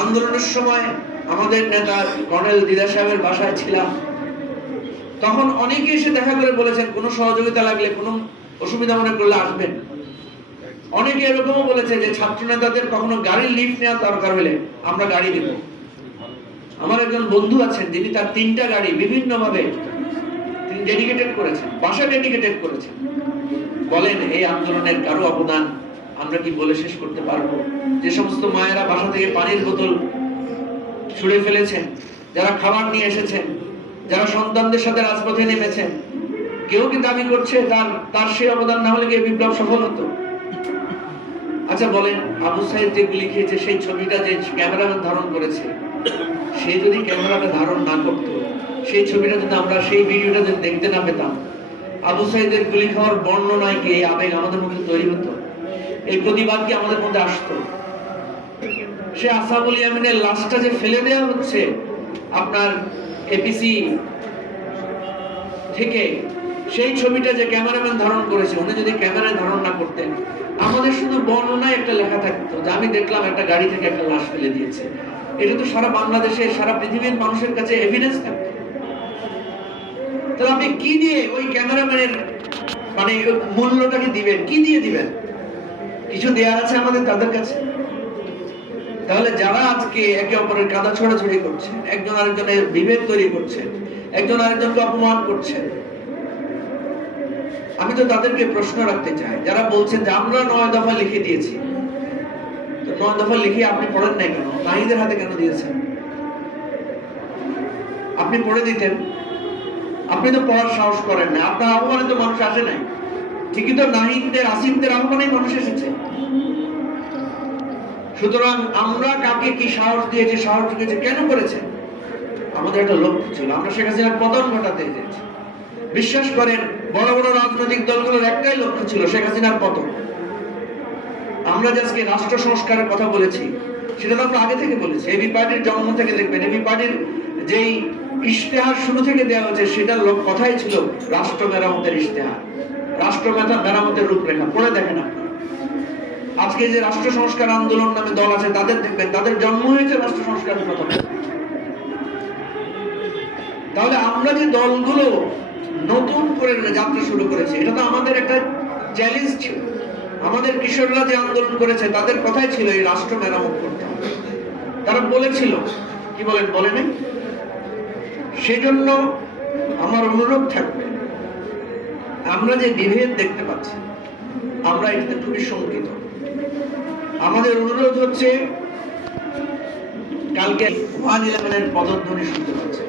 আন্দোলনের সময় আমাদের নেতা কর্নেল দিদা সাহেবের বাসায় ছিলাম, তখন অনেকে এসে দেখা করে বলেছেন কোনো সহযোগিতা লাগলে, কোনো অসুবিধা মনে করলে আসবেন। অনেকে এরকমও বলেছে যে ছাত্র নেতাদের কখনো গাড়ির লিফট নেওয়ার দরকার হলে আমরা গাড়ি দেব। আমার একজন বন্ধু আছেন যিনি তার 3টা গাড়ি বিভিন্ন ভাবে তিনি ডেডিকেটেড করেছেন, বাসা ডেডিকেটেড করেছেন। বলেন এই আন্দোলনের কারো অবদান আমরা কি বলে শেষ করতে পারবো? যে সমস্ত মায়েরা বাসা থেকে পানির বোতল ছুঁড়ে ফেলেছেন, যারা খাবার নিয়ে এসেছেন, যারা সন্তানদের সাথে রাজপথে নেমেছেন, কেউ কি দাবি করছে তার সেই অবদান না হলে কি বিপ্লব সফল হতো? আচ্ছা বলেন, আবু সাইদ যে গুলি খেয়েছে সেই ছবিটা যে ক্যামেরাম্যান ধারণ করেছে, সে যদি ক্যামেরাটা ধারণ না করতো, সেই ছবিটা যদি আমরা সেই ভিডিওটা যদি দেখতে না পেতাম, আবু সাইদের গুলি খাওয়ার বর্ণনায় কি এই আবেগ আমাদের মধ্যে তৈরি হতো? এই প্রতিবাদ কি আমাদের মধ্যে আসতো? সে আসাবুল ইয়ামিনের লাশটা যে ফেলে দেওয়া হচ্ছে আপনার এপিসি থেকে, সেই ছবিটা যে ক্যামেরাম্যান ধারণ করেছে, উনি যদি ক্যামেরায় ধারণ না করতেন, আমাদের শুধু বর্ণনায় একটা লেখা থাকতো যে আমি দেখলাম একটা গাড়ি থেকে একটা লাশ ফেলে দিয়েছে। এটা তো সারা বাংলাদেশে, সারা পৃথিবীর মানুষের কাছে এভিডেন্স থাকতো। তাহলে আপনি কি দিয়ে ওই ক্যামেরাম্যানের মানে মূল্যটাকে দিবেন? কি দিয়ে দিবেন? কিছু দেয়ার আছে আমাদের তাদের কাছে? তাহলে যারা আজকে একে অপরের কাদা ছড়াছড়ি করছে, একজন আরেকজনের বিভেদ তৈরি করছে, একজন আরেকজনকে অপমান করছে, আমি তো তাদেরকে প্রশ্ন রাখতে চাই, যারা বলছেন যে আমরা 9 দফা লিখে দিয়েছি। তো 9 দফা লিখে আপনি পড়েন নাই কেন? নাহিদের হাতে কেন দিয়েছেন? আপনি পড়ে দিতেন। আপনি তো পড়ার সাহস করেন না। আপনার আহ্বানে তো মানুষ আসে নাই। ঠিকই তো নাহিদদের, আসিফদের আহ্বানে মানুষ এসেছে। সুতরাং আমরা কাকে কি সাহস দিয়েছি, সাহস দিয়েছি কেন করেছে? আমাদের একটা লক্ষ্য ছিল, আমরা শেখ হাসিনার পতন ঘটাতে চেয়েছি। বিশ্বাস করেন, বড় বড় রাজনৈতিক দলগুলোর একটাই লক্ষ্য ছিল, শেখ হাসিনার পতন। আমরা যে আজকে রাষ্ট্র সংস্কারের কথা বলেছি, সেটা তো আমরা আগে থেকে বলেছি। এবি পার্টির জন্ম থেকে দেখবেন, এবি পার্টির যেই ইশতেহার শুরু থেকে দেওয়া হয়েছে, সেটার কথাই ছিল রাষ্ট্র মেরামতের ইশতেহার, রাষ্ট্র মেরামতের রূপরেখা। পড়ে দেখেন আপনারা। আজকে যে রাষ্ট্র সংস্কার আন্দোলন নামে দল আছে, তাদের দেখবেন তাদের জন্ম হয়েছে রাষ্ট্র সংস্কারের প্রথম। তাহলে আমরা যে দলগুলো নতুন করে যাত্রা শুরু করেছে, এটা তো আমাদের একটা চ্যালেঞ্জ ছিল। আমাদের কিশোররা যে আন্দোলন করেছে, তাদের কথাই ছিল এই রাষ্ট্র মেরামত করতে হবে। তারা বলেছিল, কি বলেন, বলে নাই? সেজন্য আমার অনুরোধ থাকবে, আমরা যে বিভেদ দেখতে পাচ্ছি, আমরা এটাতে খুবই শঙ্কিত। আমাদের অনুরোধ হচ্ছে, কালকে 111-এর পদধ্বনি শুনতে পাচ্ছে।